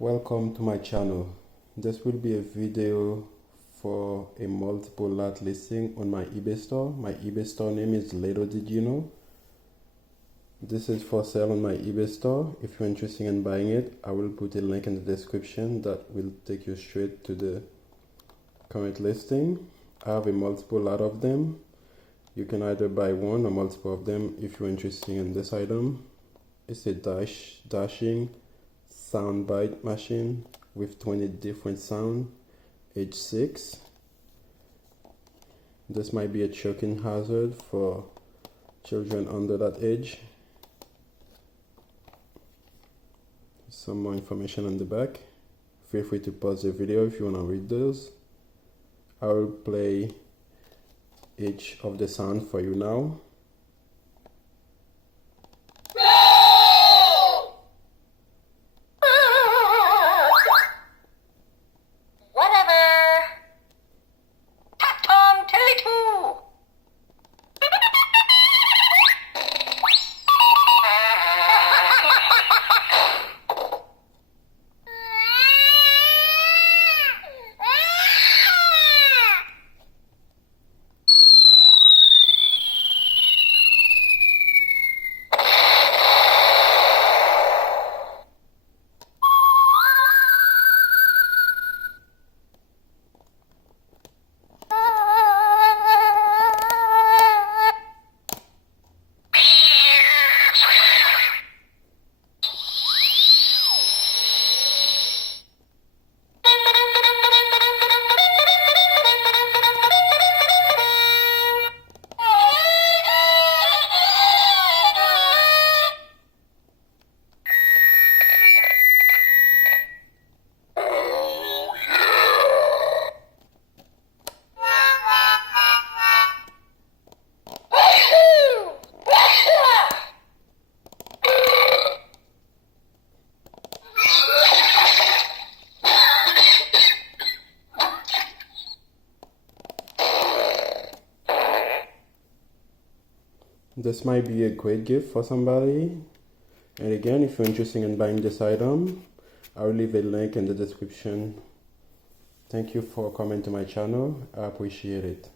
Welcome to my channel. This will be a video for a multiple lot listing on my eBay store. My eBay store name is Little Did You Know. This is for sale on my eBay store. If you're interested in buying it, I will put a link in the description that will take you straight to the current listing. I have a multiple lot of them. You can either buy one or multiple of them if you're interested in this item. It's a dashing soundbite machine with 20 different sound, age 6. This might be a choking hazard for children under that age. Some more information on the back. Feel free to pause the video if you want to read those. I will play each of the sound for you now. This might be a great gift for somebody. And again, if you're interested in buying this item, I will leave a link in the description. Thank you for coming to my channel. I appreciate it.